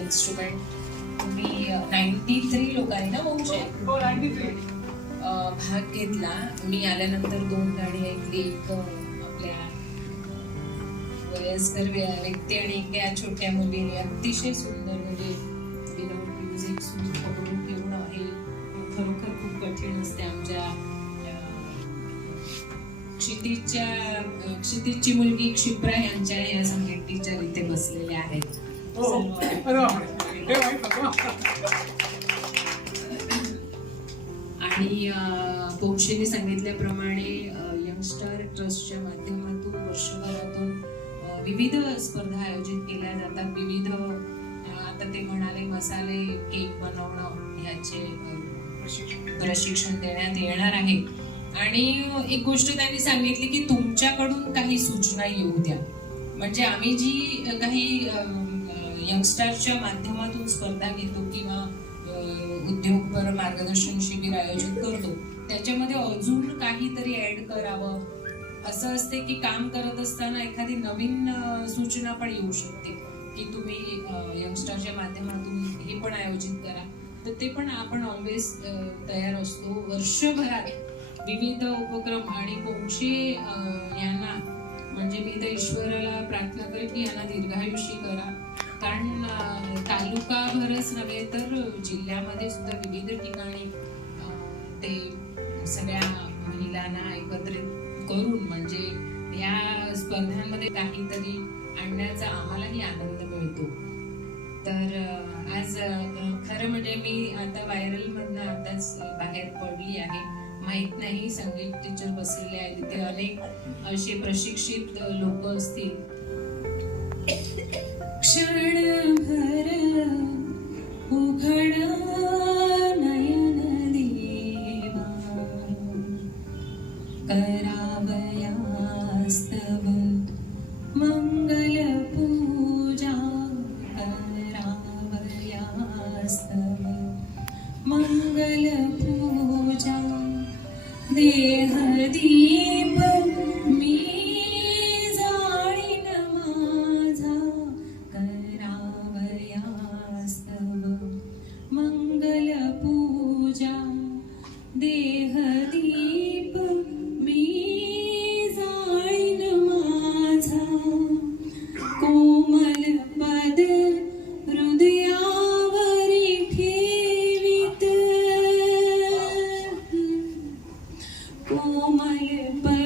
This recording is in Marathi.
इन्स्ट्रुमेंट तुम्ही नाईन्टी थ्री लोकांनी वंशे भाग घेतला. मी आल्यानंतर दोन गाणी ऐकली. एक आपल्या वयस्कर व्य- व्यक्ती आणि एक या छोट्या मुलीने अतिशय सुंदर म्हणजे विनोद म्युझिक सूर पकडून ठेवणं हे खरोखर खूप कठीण असते आमच्या क्षितिजच्या क्षितिजची मुलगी क्षिप्रा यांच्या या संगीत टीचर इथे बसलेल्या आहेत. हे. आणि पोंक्षेने सांगितल्याप्रमाणे यंगस्टर ट्रस्टच्या माध्यमातून वर्षभरातून विविध स्पर्धा आयोजित केल्या जातात विविध आता ते म्हणाले मसाले केक बनवणं ह्याचे प्रशिक्षण देण्यात येणार आहे आणि एक गोष्ट त्यांनी सांगितली की तुमच्याकडून काही सूचना येऊ द्या. म्हणजे आम्ही जी काही यंगस्टर्सच्या माध्यमातून स्पर्धा घेतो किंवा उद्योग उद्योगपर मार्गदर्शन शिबिर आयोजित करतो त्याच्यामध्ये अजून काहीतरी ऍड करावं. असं असते की काम करत असताना एखादी नवीन सूचना पण येऊ शकते की तुम्ही यंगस्टरच्या माध्यमातून हे पण आयोजित करा. तर ते पण आपण ऑलवेज तयार असतो. वर्षभरात विविध उपक्रम आणि कोणचे यांना म्हणजे मी तर ईश्वराला प्रार्थना करेन की यांना दीर्घायुषी करा. कारण तालुकाभरच नव्हे तर जिल्ह्यामध्ये सुद्धा विविध ठिकाणी ते सगळ्या महिलांना एकत्रित करून म्हणजे या स्पर्धांमध्ये काहीतरी आणण्याचा आम्हालाही आनंद मिळतो. तर आज खरं म्हणजे मी आता व्हायरल मधनं आताच बाहेर पडली आहे. माहीत नाही संगीत टीचर बसलेले आहेत. तिथे अनेक असे प्रशिक्षित लोक असतील. देह दीप Oh, my God.